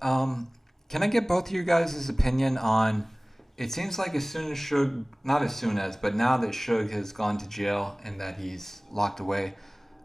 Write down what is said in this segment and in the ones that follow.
Can I get both of you guys' opinion on? It seems like as soon as Suge, not as soon as, but now that Suge has gone to jail and that he's locked away,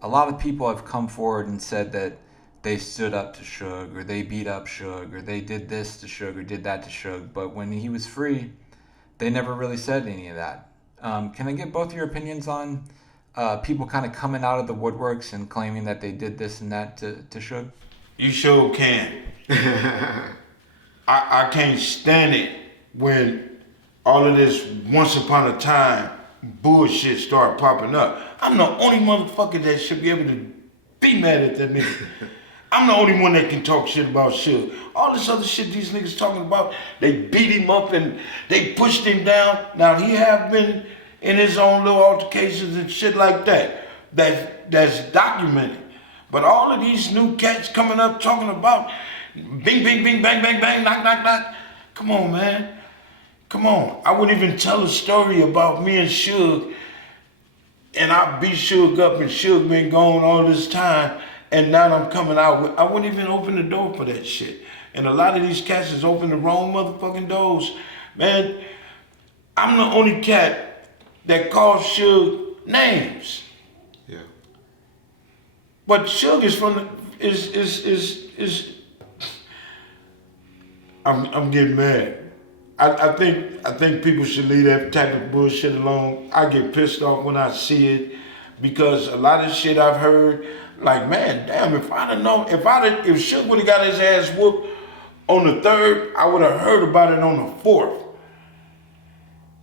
a lot of people have come forward and said that they stood up to Suge, or they beat up Suge, or they did this to Suge, or did that to Suge. But when he was free, they never really said any of that. Can I get both your opinions on people kind of coming out of the woodworks and claiming that they did this and that to Suge? You sure can. I can't stand it when all of this once upon a time bullshit start popping up. I'm the only motherfucker that should be able to be mad at that nigga. I'm the only one that can talk shit about Suge. All this other shit these niggas talking about, they beat him up and they pushed him down. Now he have been in his own little altercations and shit like that. That's documented. But all of these new cats coming up talking about bing, bing, bing, bang, bang, bang, knock, knock, knock. Come on, man. Come on. I wouldn't even tell a story about me and Suge, and I beat Suge up and Suge been gone all this time, and now I'm coming out with, I wouldn't even open the door for that shit. And a lot of these cats is open the wrong motherfucking doors. Man, I'm the only cat that calls Suge names. Yeah. But Suge is from the, is I'm getting mad. I think people should leave that type of bullshit alone. I get pissed off when I see it because a lot of shit I've heard, like, man, damn, if I'd have known, if Suge would have got his ass whooped on the 3rd, I would have heard about it on the 4th.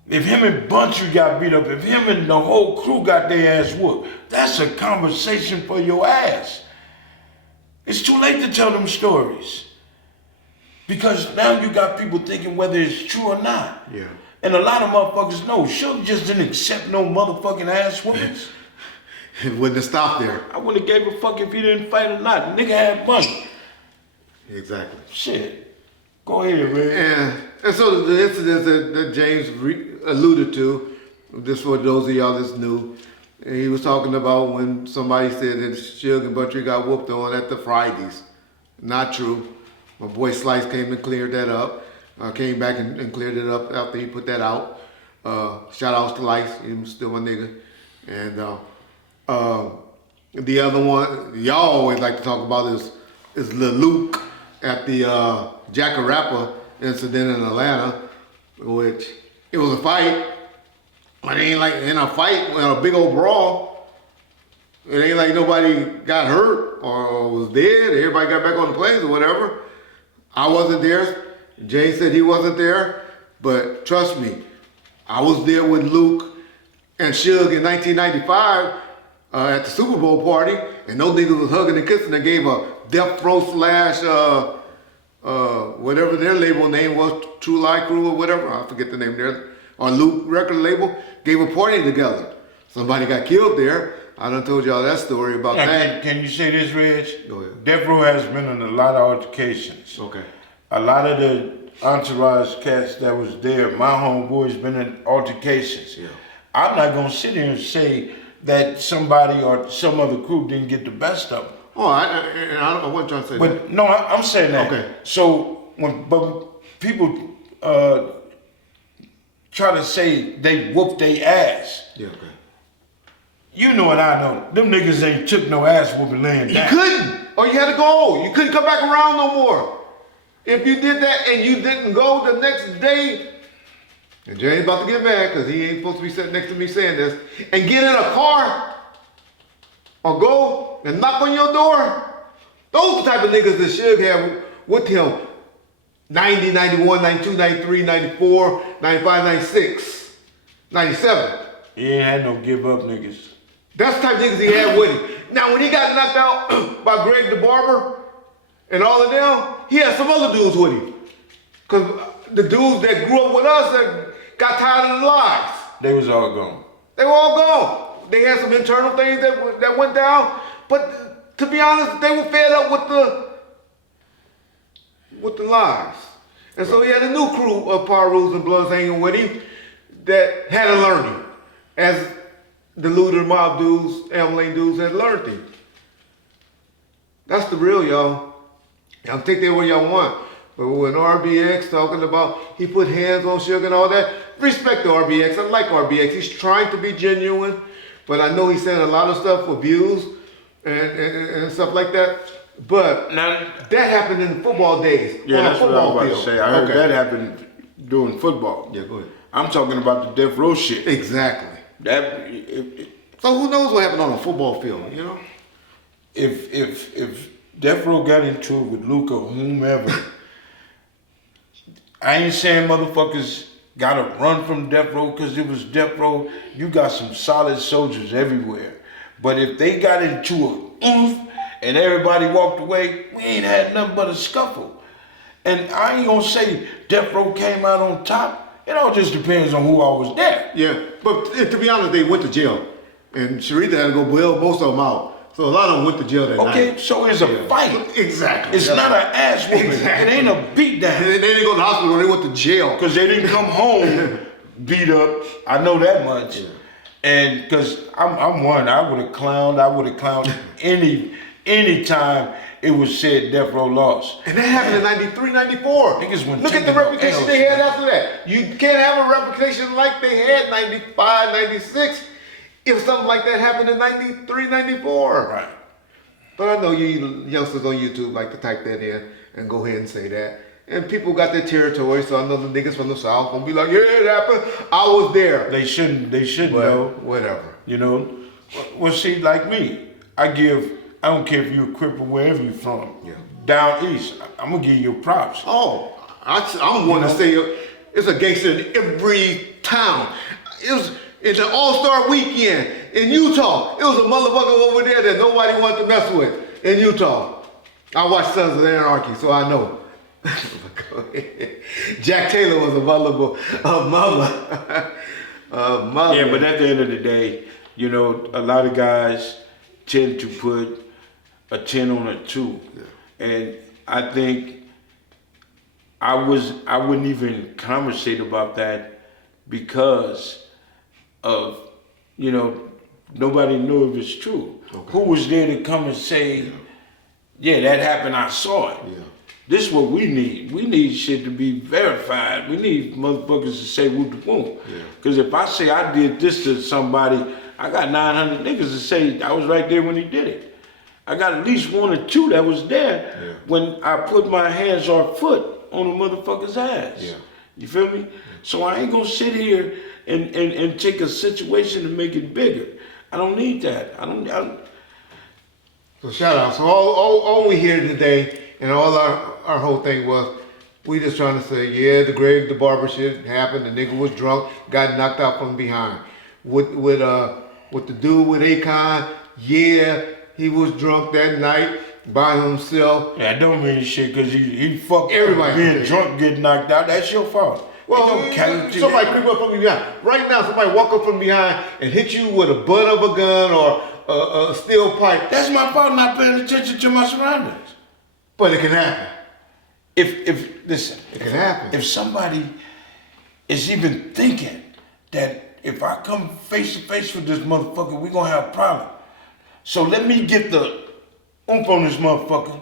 If him and Buntry got beat up, if him and the whole crew got their ass whooped, that's a conversation for your ass. It's too late to tell them stories. Because now you got people thinking whether it's true or not. Yeah. And a lot of motherfuckers know, Suge just didn't accept no motherfucking ass whoopings. It wouldn't have stopped there. I wouldn't have gave a fuck if he didn't fight or not. The nigga had money. Exactly. Shit. Go ahead, man. And so the incidents that James alluded to, just for those of y'all that's new, he was talking about when somebody said that Suge and Buntry got whooped on at the Fridays. Not true. My boy Slice came and cleared that up. Came back and cleared it up after he put that out. Shout out to Slice, he was still my nigga. And the other one y'all always like to talk about is Lil Luke at the Jack a Rapper incident in Atlanta, which it was a fight, but it ain't like in a fight, in a big old brawl, it ain't like nobody got hurt or was dead, everybody got back on the planes or whatever. I wasn't there. Jay said he wasn't there, but trust me, I was there with Luke and Suge in 1995 at the Super Bowl party, and those niggas was hugging and kissing. They gave a Death Row slash whatever their label name was, True Lie Crew or whatever, I forget the name there, or Luke record label, gave a party together. Somebody got killed there. I done told y'all that story about that. Can you say this, Reg? Go ahead. Death Row has been in a lot of altercations. Okay. A lot of the entourage cats that was there, my homeboys been in altercations. Yeah. I'm not gonna sit here and say that somebody or some other crew didn't get the best of them. Oh, I wasn't trying to say that. But no, I'm saying that. Okay. So but people try to say they whooped their ass. Yeah, okay. You know what I know. Them niggas ain't took no ass whooping laying You down. couldn't, or you had to go. You couldn't come back around no more. If you did that and you didn't go the next day, and Jay ain't about to get mad because he ain't supposed to be sitting next to me saying this, and get in a car or go and knock on your door, those the type of niggas that Suge had with him 90, 91, 92, 93, 94, 95, 96, 97. He ain't had no give up niggas. That's the type of niggas he had with him. Now, when he got knocked out by Greg the Barber and all of them, he had some other dudes with him. Because the dudes that grew up with us that got tired of the lies. They was all gone. They were all gone. They had some internal things that went down. But to be honest, they were fed up with the lies. And so he had a new crew of Parus and Bloods hanging with him that had to learn him. As the looter mob dudes, Lane dudes had learned him. That's the real, y'all. Y'all take that where y'all want. But when RBX talking about he put hands on Suge and all that, respect to RBX. I like RBX. He's trying to be genuine, but I know he's saying a lot of stuff for views and stuff like that. But Now, that happened in the football days. yeah, that's what I was about to say. I heard Okay. that happened during football. Yeah, go ahead. I'm talking about the Death Row shit. Exactly. That So who knows what happened on a football field, you know? if Death Row got into it with Luke or whomever, I ain't saying motherfuckers gotta run from Death Row because it was Death Row. You got some solid soldiers everywhere. But if they got into a oomph and everybody walked away, we ain't had nothing but a scuffle. And I ain't gonna say Death Row came out on top. It all just depends on who I was there. Yeah, but to be honest, they went to jail. And Sharita had to go bail most of them out. So a lot of them went to jail that night. Okay, so it's a fight. Exactly. It's not an ass whooping. Exactly. It ain't a beat down. They didn't go to the hospital, they went to jail. Because they didn't come home beat up. I know that much. Yeah. And because I'm one, I would have clowned any time it was said Death Row lost. And that happened in 93, 94. Niggas went Look at the taking reputation L's. they had after that. You can't have a reputation like they had 95, 96 if something like that happened in 93, 94. Right. But I know you youngsters on YouTube like to type that in and go ahead and say that. And people got their territory, so I know the niggas from the South gonna be like, yeah, it happened. I was there. They shouldn't But know. whatever. You know? Well, see, like me, I don't care if you're a Crip or wherever you're from. Yeah. Down east, I'm gonna give you props. Oh, I'm one to say it's a gangster in every town. It was in the All-Star weekend in Utah. It was a motherfucker over there that nobody wanted to mess with in Utah. I watched Sons of Anarchy, so I know. Jack Taylor was a vulnerable mother. Mother. Yeah, but at the end of the day, you know, a lot of guys tend to put a 10 on a 2. Yeah. And I think I wouldn't even conversate about that because of, you know, nobody knew if it's true. Okay. Who was there to come and say, yeah, that happened, I saw it. Yeah. This is what we need. We need shit to be verified. We need motherfuckers to say whoop the whoop. Yeah. Because if I say I did this to somebody, I got 900 niggas to say I was right there when he did it. I got at least 1 or 2 that was there when I put my hands or foot on the motherfucker's ass. Yeah. You feel me? So I ain't gonna sit here and take a situation and make it bigger. I don't need that. I don't So shout out. So all we hear today and all our whole thing was we just trying to say, yeah, the Greg the Barber shit happened, the nigga was drunk, got knocked out from behind. With the dude with Akon, yeah, he was drunk that night by himself. Yeah, don't mean shit because he fucked Everybody being drunk, get knocked out. That's your fault. Well, Ain't no casualty somebody there. creep up from behind. Right now, somebody walk up from behind and hit you with a butt of a gun or a steel pipe. That's my fault not paying attention to my surroundings. But it can happen. If listen, It can happen. if somebody is even thinking that if I come face to face with this motherfucker, we gonna have a problem. So let me get the oomph on this motherfucker.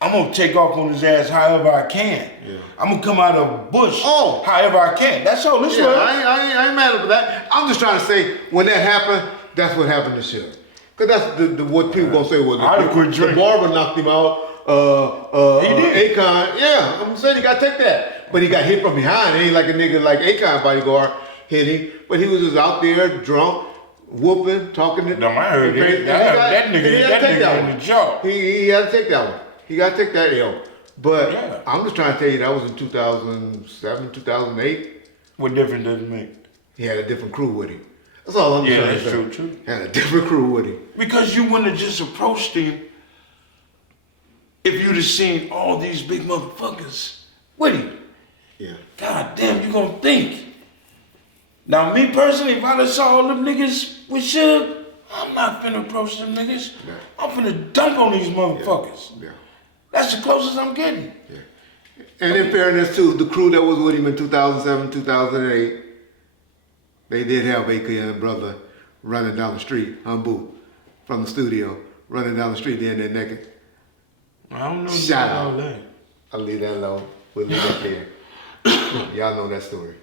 I'm gonna take off on his ass however I can. Yeah. I'm gonna come out of the bush Oh. however I can. That's all this Yeah, was. I ain't mad about that. I'm just trying to say when that happened, that's what happened to Suge. Cause that's the what people gonna say was I'd have quit the drinking. barber knocked him out. He did. Akon, yeah, I'm saying he got to take that, but he got hit from behind. It ain't like a nigga like Akon bodyguard hit him, but he was just out there drunk, whooping, talking to. No, I heard crazy. it. That nigga in one. the jaw. He had to take that one. He got to take that L. But Yeah. I'm just trying to tell you that was in 2007, 2008. What difference does it make? He had a different crew with him. That's all I'm Yeah, trying that's to say. true. Had a different crew with him. Because you wouldn't have just approached him if you'd have seen all these big motherfuckers with him. Yeah. God damn, you gonna think. Now, me personally, if I'd have saw all them niggas with Suge, I'm not finna approach them niggas. Yeah. I'm finna dump on these motherfuckers. Yeah. That's the closest I'm getting. And in fairness too, the crew that was with him in 2007, 2008, they did have Akon brother running down the street, Humbu, from the studio, running down the street, then they're naked. I don't know. Shout all out. that. I'll leave that alone. We'll leave that there. Y'all know that story.